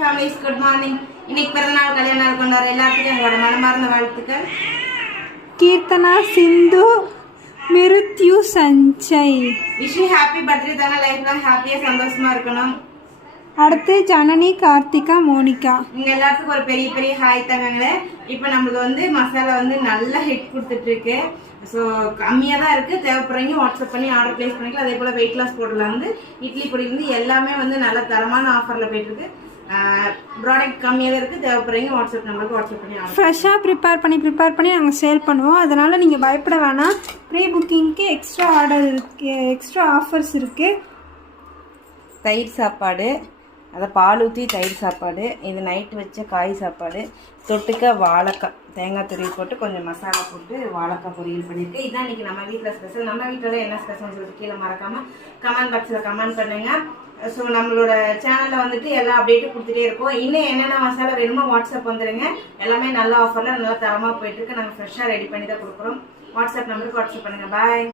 Families good morning. இன்னைக்கு பிறந்தநாள் கல்யாண நாள் கொண்டாடுற எல்லாத்துக்கும் எங்களோட மனமார்ந்த வாழ்த்துக்கள். கீர்த்தனா, சிந்து, மிருத்யு, Sanjay wish you happy birthday. தானே லைஃப் லாங் ஹாப்பியா சந்தோஷமா இருக்கணும். அடுத்து ஜனனி, கார்த்திகா, மோனிகா. இங்க எல்லாத்துக்கும் ஒரு பெரிய பெரிய ஹாய் தங்கங்களே. இப்போ நம்மளுக்கு வந்து மசாலா வந்து நல்ல ஹிட் கொடுத்துட்டு இருக்கு. ஸோ கம்மியாக தான் இருக்கு. தேவைப்படுறீங்க வாட்ஸ்அப் பண்ணி ஆர்டர் பிளேஸ் பண்ணிக்கலாம். அதே போல வெயிட் லாஸ் பொருள் வந்து இட்லி பொடி இருந்து எல்லாமே வந்து நல்ல தரமான ஆஃபர்ல போயிட்டு இருக்கு. ப்ராடக்ட் கம்மியாக தான் இருக்குது. தேவைப்படுறீங்க வாட்ஸ்அப் நம்பருக்கு வாட்ஸ்அப் பண்ணி ஃப்ரெஷ்ஷாக ப்ரிப்பேர் பண்ணி நாங்கள் சேல் பண்ணுவோம். அதனால் நீங்கள் பயப்பட வேணாம். ப்ரீ புக்கிங்க்கு எக்ஸ்ட்ரா ஆர்டர் இருக்குது, எக்ஸ்ட்ரா ஆஃபர்ஸ் இருக்குது. தயிர் சாப்பாடு, அதை பால் ஊற்றி தயிர் சாப்பாடு, இது நைட்டு வச்ச காய் சாப்பாடு, தொட்டுக்க வாழைக்காய், தேங்காய் துருவி போட்டு கொஞ்சம் மசாலா போட்டு வாழைக்காய் பொரியல் பண்ணியிருக்கேன். இதுதான் இன்றைக்கி நம்ம வீட்டில் ஸ்பெஷல். நம்ம வீட்டில் என்ன ஸ்பெஷல்னு சொல்லிட்டு கீழே மறக்காமல் கமெண்ட் பாக்ஸில் கமெண்ட் பண்ணுங்கள். ஸோ நம்மளோட சேனலில் வந்துட்டு எல்லா அப்டேட்டும் கொடுத்துட்டே இருக்கோம். இன்னும் என்னென்ன மசாலா வேணுமோ வாட்ஸ்அப் வந்துடுங்க. எல்லாமே நல்ல ஆஃபரில் நல்லா தரமாக போயிட்டுருக்கு. நாங்கள் ஃப்ரெஷ்ஷாக ரெடி பண்ணி தான் கொடுக்குறோம். வாட்ஸ்அப் நம்பருக்கு வாட்ஸ்அப் பண்ணுங்கள். பாய்.